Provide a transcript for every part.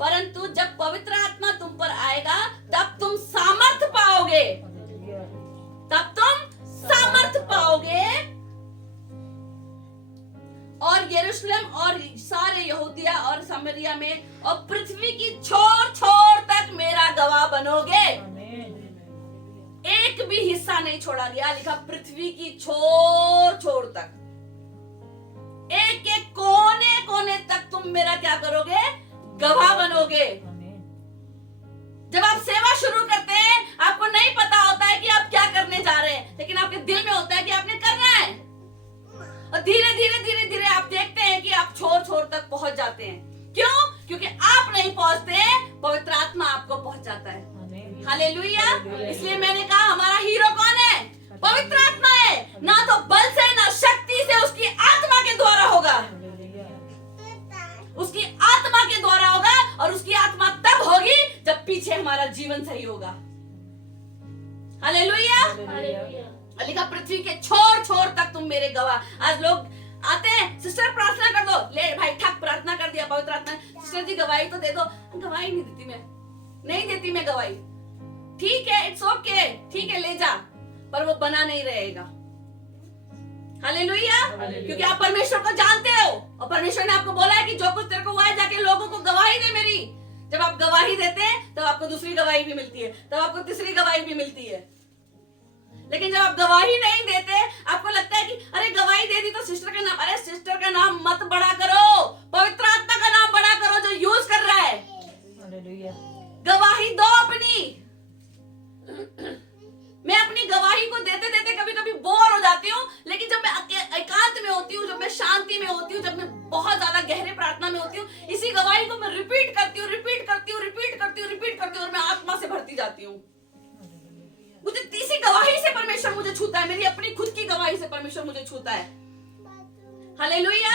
परंतु जब पवित्र आत्मा तुम पर आएगा तब तुम सामर्थ पाओगे, तब तुम सामर्थ पाओगे और यरूशलेम और सारे यहूदिया और सामरिया में और पृथ्वी की छोर छोर तक मेरा गवाह बनोगे। एक भी हिस्सा नहीं छोड़ा गया, लिखा पृथ्वी की छोर छोर तक, एक एक कोने कोने तक तुम मेरा क्या करोगे, गवाह बनोगे। जब आप सेवा शुरू करते हैं आपको नहीं पता होता है कि आप क्या करने जा रहे हैं, लेकिन आपके दिल में होता है कि आपने करना है, और धीरे धीरे धीरे धीरे आप देखते हैं कि आप छोर छोर तक पहुंच जाते हैं। क्यों? क्योंकि आप नहीं पहुंचते, पवित्र आत्मा आपको पहुंचाता है। हालेलुया। इसलिए मैंने कहा हमारा हीरो कौन है? पवित्र आत्मा है। ना तो बल से ना शक्ति से, उसकी आत्मा के द्वारा होगा, उसकी आत्मा के द्वारा होगा, और उसकी आत्मा तब होगी जब पीछे हमारा जीवन सही होगा। हालेलुया। लिखा पृथ्वी के छोर छोर तक तुम मेरे गवाह। आज लोग आते हैं, सिस्टर प्रार्थना कर दो, ले भाई ठक प्रार्थना कर दिया पवित्र आत्मा, सिस्टर जी गवाही तो दे दो। गवाही नहीं देती मैं, नहीं देती मैं गवाही। ठीक है, इट्स ओके, ठीक है ले जा, पर वो बना नहीं रहेगा। हालेलुया। क्योंकि आप परमेश्वर को जानते हो, और परमेश्वर ने आपको बोला है कि जो कुछ तेरे को हुआ है जाके लोगों को गवाही दे मेरी। जब आप गवाही देते हैं तब आपको दूसरी गवाही भी मिलती है, तब आपको तीसरी गवाही भी मिलती है। लेकिन जब आप गवाही नहीं देते, आपको लगता है कि अरे गवाही दे दी तो सिस्टर का नाम, अरे सिस्टर का नाम मत बड़ा करो, पवित्र आत्मा का नाम बड़ा करो जो यूज कर रहा है। गवाही दो अपनी। मैं अपनी गवाही को देते देते कभी कभी बोर हो जाती हूँ, लेकिन जब मैं एकांत में होती हूँ, जब मैं शांति में होती हूँ, जब मैं बहुत ज्यादा गहरे प्रार्थना में होती हूँ, इसी गवाही को मैं रिपीट करती हूँ, रिपीट करती हूँ, रिपीट करती हूँ, रिपीट करती हूँ, और मैं आत्मा से भरती जाती हूँ। मुझे तीसरी गवाही से परमेश्वर मुझे छूता है, मेरी अपनी खुद की गवाही से परमेश्वर मुझे छूता है। हालेलुया।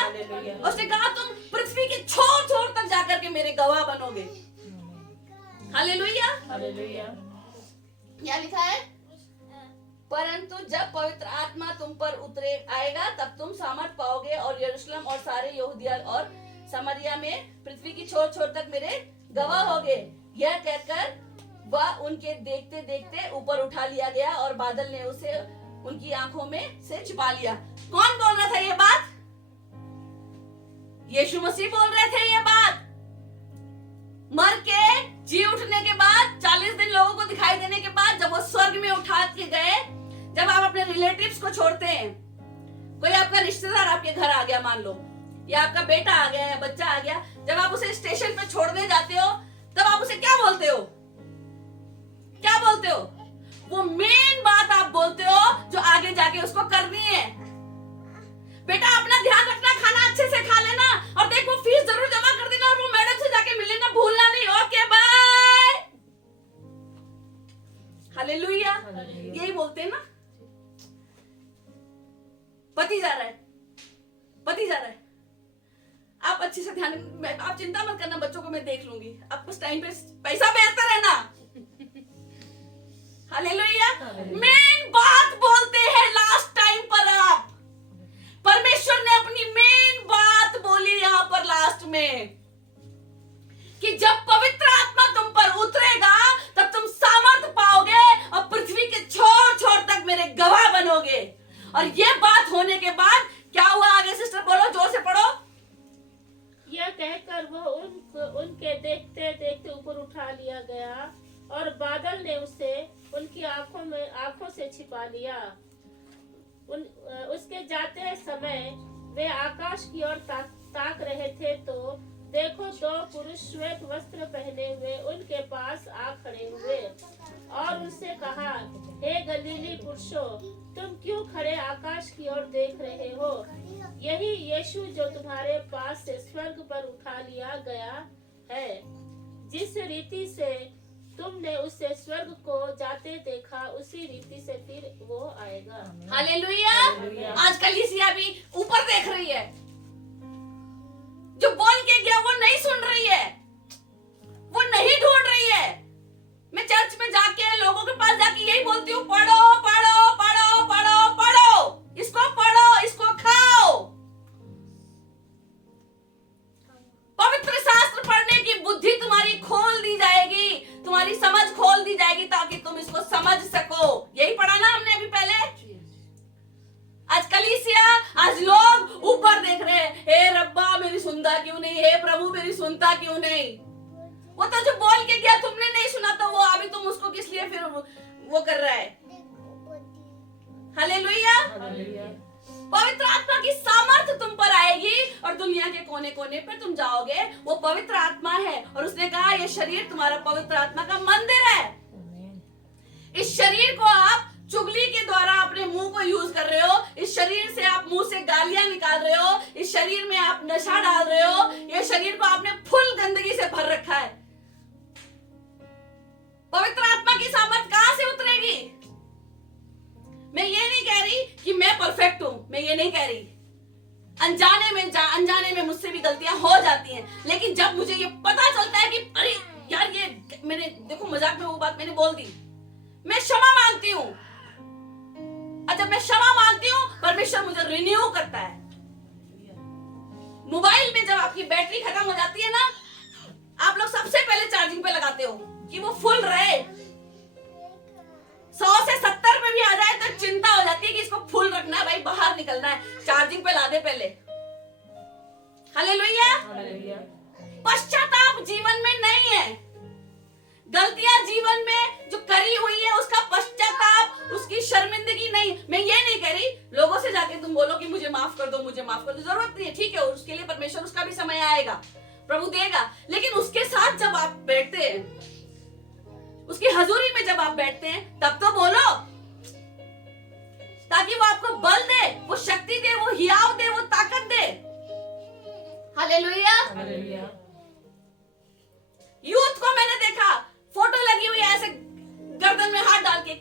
उसने कहा तुम पृथ्वी के छोर छोर तक जाकर के मेरे गवाह बनोगे। हालेलुया। क्या लिखा है? परंतु जब पवित्र आत्मा तुम पर उतरे आएगा तब तुम सामर्थ पाओगे और यरूशलेम और सारे यहूदिया और सामरिया में पृथ्वी की छोर छोर तक मेरे गवाह होगे। यह कहकर वह उनके देखते देखते ऊपर उठा लिया गया और बादल ने उसे उनकी आंखों में से छिपा लिया। कौन बोल रहा था ये बात? यीशु मसीह बोल रहे थे ये बात। मर के जी उठने के बाद 40 दिन लोगों को दिखाई देने के बाद जब वो स्वर्ग में उठा के गए, जब आप अपने रिलेटिव्स को छोड़ते हैं, कोई आपका रिश्तेदार आपके घर आ गया मान लो, या आपका बेटा आ गया या बच्चा आ गया, जब आप उसे स्टेशन पे छोड़ने जाते हो तब आप उसे क्या बोलते हो? क्या बोलते हो? वो मेन बात आप बोलते हो जो आगे जाके उसको करनी है। बेटा अपना ध्यान रखना, खाना अच्छे से खा लेना, और देख वो फीस जरूर जमा कर देना, और वो मैडम से जाके मिल लेना, भूलना नहीं। Okay bye. हालेलुया। यही बोलते हैं ना। पति जा रहा है, पति जा रहा है, आप अच्छे से ध्यान, आप चिंता मत करना, बच्चों को मैं देख लूंगी, आप उस टाइम पे पैसा बेचते रहना। हालेलुया। मेन बात बोलते हैं लास्ट टाइम पर आप। परमेश्वर ने अपनी मेन बात बोली यहां पर लास्ट में कि जब पवित्र आत्मा तुम पर उतरेगा तब तुम सामर्थ पाओगे और पृथ्वी के छोर छोर तक मेरे गवाह बनोगे। और ये बात होने के बाद क्या हुआ? आगे सिस्टर बोलो, जोर से पढ़ो। यह कहकर वो उनके देखते देखते ऊपर उठा लिया गया और बादल ने उसे उनकी आंखों से छिपा लिया। उसके जाते समय वे आकाश की ओर ताक रहे थे तो देखो, दो पुरुष श्वेत वस्त्र पहने हुए उनके पास आ खड़े हुए और उनसे कहा, हे गलीली पुरुषों, तुम क्यों खड़े आकाश की ओर देख रहे हो? यही यीशु जो तुम्हारे पास से स्वर्ग पर उठा लिया गया है, जिस रीति से तुमने उसे स्वर्ग को जाते देखा, उसी रीति से फिर वो आएगा। हालेलुया। आजकल कलीसिया भी ऊपर देख रही है, जो बोल के गया वो नहीं सुन रही है, वो नहीं ढूंढ रही है। मैं चर्च में जाके लोगों के पास जाके यही बोलती हूँ, पढ़ो पढ़ो पढ़ो पढ़ो पढ़ो, इसको पढ़ो, इसको खाओ। पवित्र शास्त्र पढ़ने की बुद्धि तुम्हारे सुना क्यों नहीं? वो तो जो बोल के गया तुमने नहीं सुना, तो वो अभी तुम उसको किस लिए फिर वो कर रहा है? हालेलुया। पवित्र आत्मा की सामर्थ तुम पर आएगी और दुनिया के कोने कोने पर तुम जाओगे। वो पवित्र आत्मा है और उसने कहा ये शरीर तुम्हारा पवित्र आत्मा का मंदिर है। इस शरीर को आप चुगली के द्वारा अपने मुंह को यूज कर रहे हो। इस शरीर से आप मुंह से गालियां निकाल रहे हो। इस शरीर में आप नशा डाल रहे हो। ये शरीर को आपने फुल गंदगी से भर रखा है। पवित्र आत्मा की सामर्थ कहां से उतरेगी? मैं ये नहीं कह रही कि मैं परफेक्ट हूं, मैं ये नहीं कह रही। अनजाने में मुझसे भी गलतियां हो जाती हैं, लेकिन जब मुझे ये पता चलता है कि अरे यार ये मैंने, देखो मजाक में वो बात मैंने बोल दी, मैं क्षमा मांगती हूँ। और जब मैं क्षमा मांगती हूँ परमेश्वर मुझे रिन्यू करता है। मोबाइल में जब आपकी बैटरी खत्म हो जाती है ना, आप लोग सबसे पहले चार्जिंग पे लगाते हो कि वो फुल रहे। 100 से 70 पे भी आ जाए तो चिंता हो जाती है कि इसको फुल रखना है भाई, बाहर निकलना है, चार्जिंग पे ला दे पहले। हालेलुया। पश्चाताप जीवन में नहीं है। गलतियां जीवन में जो करी हुई है उसका पश्चाताप, उसकी शर्मिंदगी नहीं। मैं ये नहीं कह रही लोगों से जाके तुम बोलो कि मुझे माफ कर दो, मुझे माफ कर दो, जरूरत नहीं है, ठीक है, उसके लिए परमेश्वर, उसका भी समय आएगा, प्रभु देगा। लेकिन उसके साथ जब आप बैठते हैं, उसकी हजूरी में जब आप बैठते हैं, तब तो बोलो, ताकि वो आपको बल दे, वो शक्ति दे, वो हियाव दे, वो ताकत दे। हालेलुया। यूथ को मैंने देखा, फोटो लगी हुई है ऐसे गर्दन में हाथ डाल के,